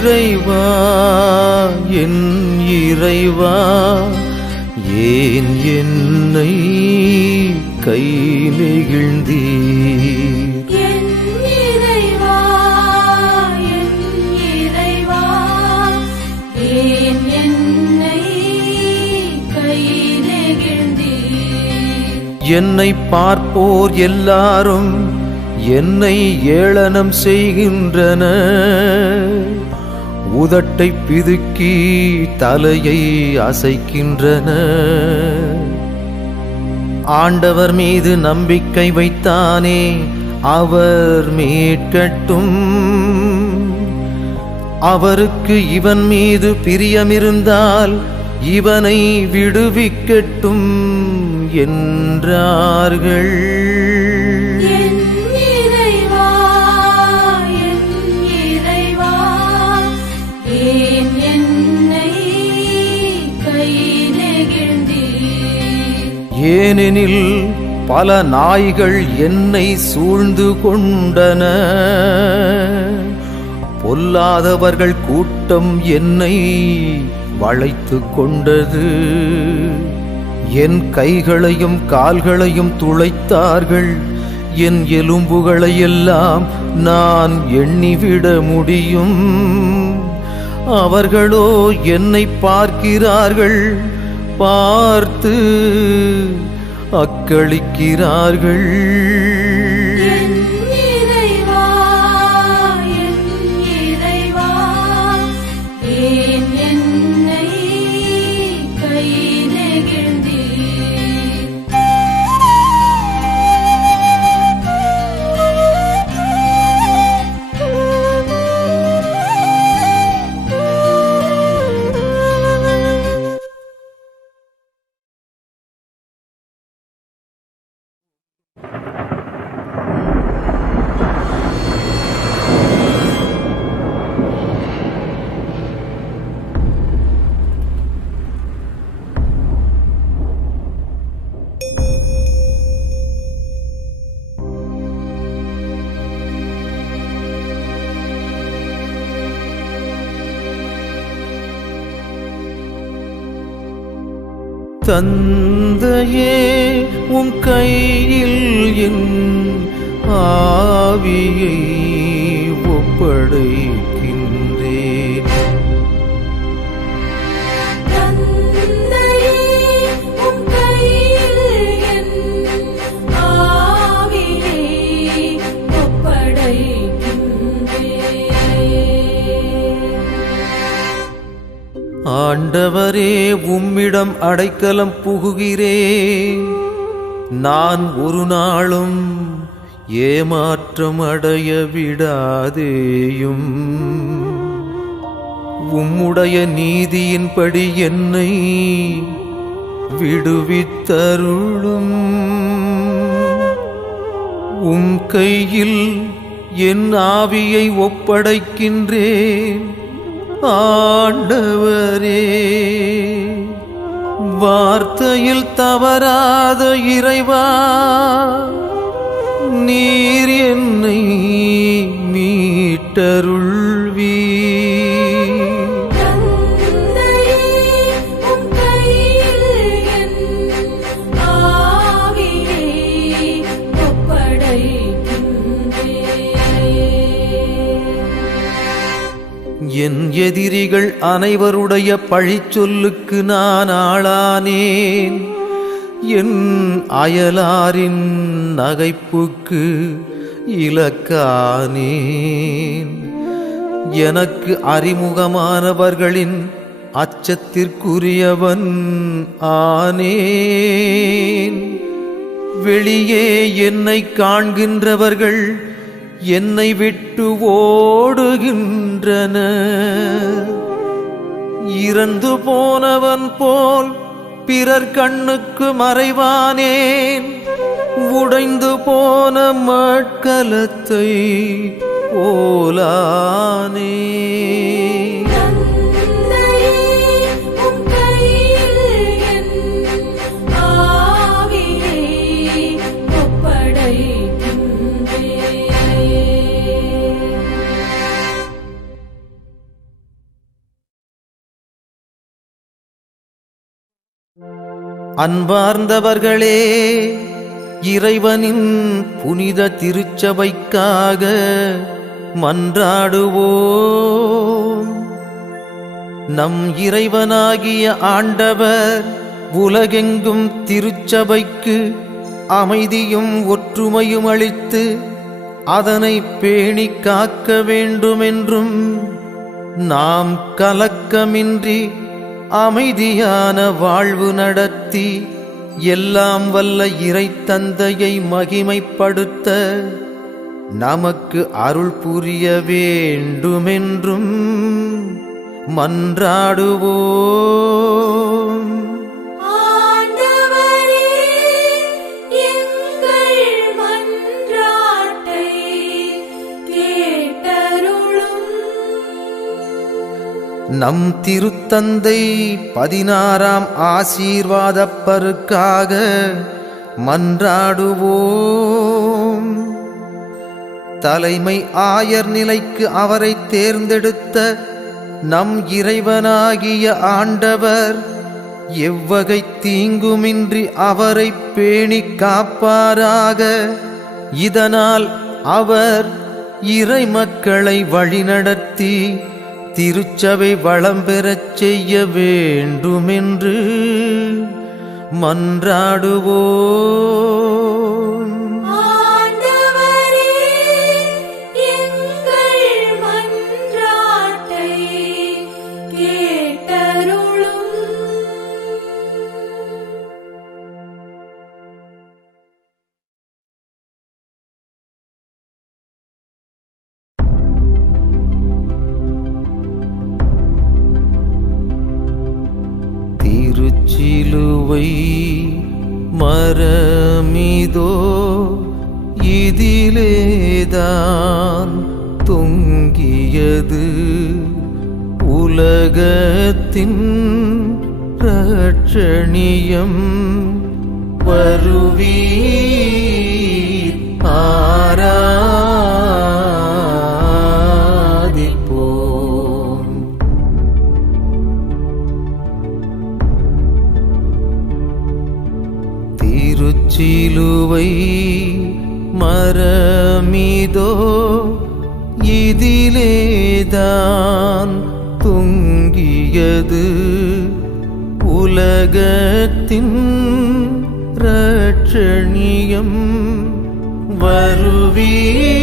இறைவா என் இறைவா ஏன் என்னை கை நெகிழ்ந்தீர்? என்னை பார்ப்போர் எல்லாரும் என்னை ஏளனம் செய்கின்றன உதட்டை பிதுக்கி தலையை அசைக்கின்றன. ஆண்டவர் மீது நம்பிக்கை வைத்தானே அவர் மீட்கட்டும். அவருக்கு இவன் மீது பிரியமிருந்தால் இவனை விடுவிக்கட்டும் என்றார்கள். ஏனெனில் பல நாய்கள் என்னை சூழ்ந்து கொண்டன. பொல்லாதவர்கள் கூட்டம் என்னை வளைத்து கொண்டது. என் கைகளையும் கால்களையும் துளைத்தார்கள். என் எலும்புகளை எல்லாம் நான் எண்ணிவிட முடியும். அவர்களோ என்னை பார்க்கிறார்கள். பார்த்து வாக்களிக்கிறார்கள் தந்தையே உம் கையில் என் ஆவியை ஒப்படை. ஆண்டவரே உம்மிடம் அடைக்கலம் புகுகிறேன் நான் ஒரு நாளும் ஏமாற்றம் அடைய விடாதேயும். உம்முடைய நீதியின்படி என்னை விடுவித்தருளும். உம் கையில் என் ஆவியை ஒப்படைக்கின்றேன். ஆண்டவரே வார்த்தையில் தவறாத இறைவா நீர் என்னை மீட்டருள்வீ என் எதிரிகள் அனைவருடைய பழிச்சொல்லுக்கு நான் ஆளானேன். என் அயலாரின் நகைப்புக்கு இலக்கானேன். எனக்கு அறிமுகமானவர்களின் அச்சத்திற்குரியவன் ஆனேன். வெளியே என்னை காண்கின்றவர்கள் என்னை விட்டு ஓடுகின்றன. இறந்து போனவன் போல் பிறர் கண்ணுக்கு மறைவானேன். உடைந்து போன மட்கலத்தை போலானே அன்பார்ந்தவர்களே இறைவனின் புனித திருச்சபைக்காக மன்றாடுவோம். நம் இறைவனாகிய ஆண்டவர் உலகெங்கும் திருச்சபைக்கு அமைதியும் ஒற்றுமையும் அளித்து அதனை பேணி காக்க வேண்டுமென்றும் நாம் கலக்கமின்றி அமைதியான வாழ்வு நடத்தி எல்லாம் வல்ல இறைத்தந்தையை மகிமைப்படுத்த நமக்கு அருள் புரிய வேண்டுமென்றும் மன்றாடுவோ நம் திருத்தந்தை பதினாறாம் ஆசீர்வாதப்பருக்காக மன்றாடுவோம். தலைமை ஆயர் நிலைக்கு அவரை தேர்ந்தெடுத்த நம் இறைவனாகிய ஆண்டவர் எவ்வகை தீங்குமின்றி அவரை பேணி காப்பாராக. இதனால் அவர் இறை மக்களை வழிநடத்தி திருச்சபை வளம் பெறச் செய்ய வேண்டுமென்று மன்றாடுவோ சிலுவை மரமிதோ இதிலேதான் தொங்கியது. உலகத்தின் ரட்சணியம் வருவீ திருச்சிலுவை மரமிதோ இதிலேதான் துங்கியது. உலகத்தின் ரட்சணியம் வருவீ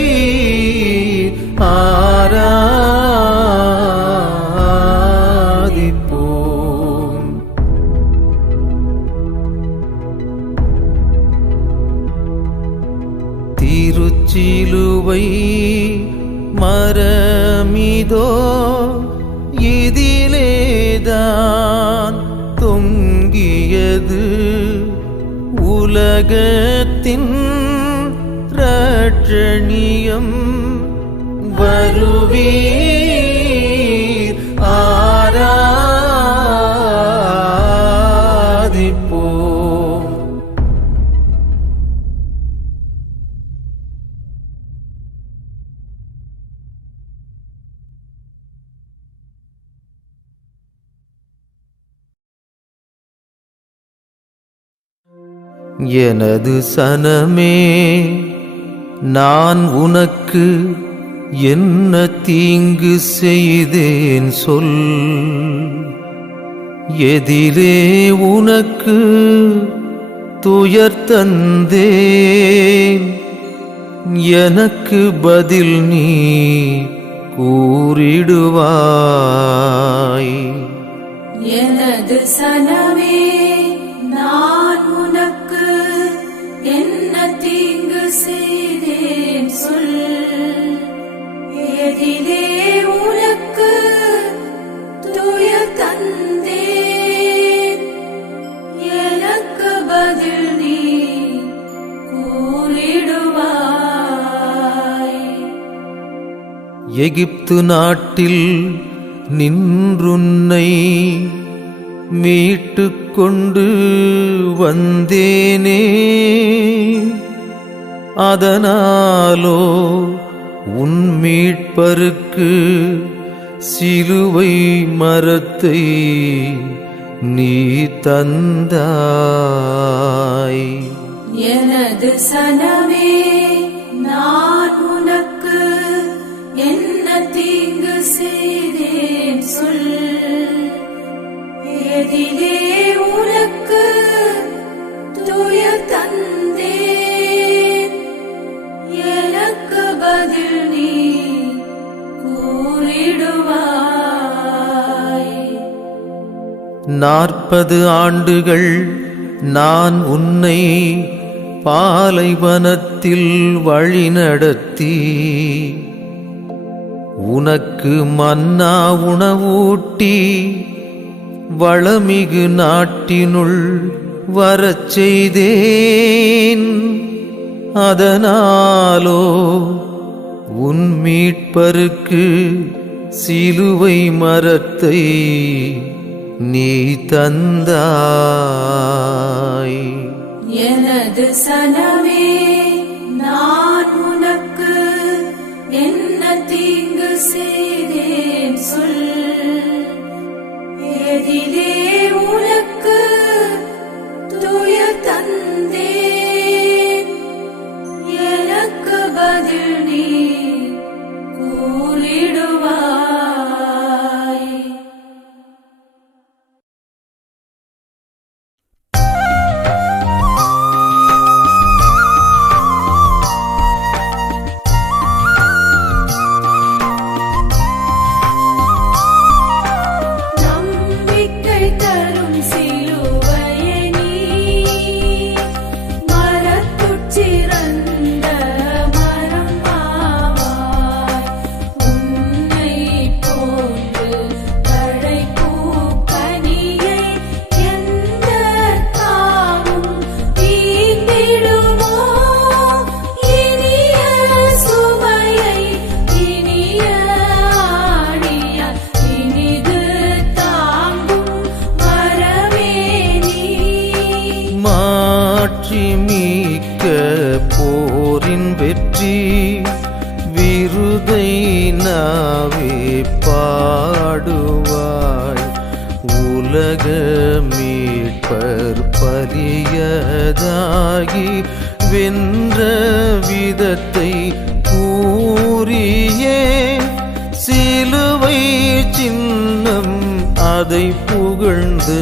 எது உலகத்தின் ரட்சணியம் வருவீர். எனது சனமே நான் உனக்கு என்ன தீங்கு செய்தேன் சொல். எதிலே உனக்கு துயர் தந்தேன். எனக்கு பதில் நீ கூறிடுவாய். எனது சனமே செய்தேன் சொல். எதிலே உனக்கு துய தந்தேன். எனக்கு பதில் நீ கூறிடுவாய். எகிப்து நாட்டில் நின்றுன்னை மீட்டுக் கொண்டு வந்தேனே. அதனாலோ உன் மீட்பருக்கு சிலுவை மரத்தை நீ தந்தாய். எனது சனமே நான் உனக்கு என்ன தீங்கு செய்தேன் சொல். எதிலே நாற்பது ஆண்டுகள் நான் உன்னை பாலைவனத்தில் வழிநடத்தி உனக்கு மன்னா உணவூட்டி வளமிகு நாட்டினுள் வரச் செய்தேன். அதனாலோ உன் மீட்பருக்கு சிலுவை மரத்தை நீ தந்தாய். எனது சனமே. உலக மீட்பர் பரியதாகி வென்ற விதத்தை கூறியே. சிலுவை சின்னம் அதை புகழ்ந்து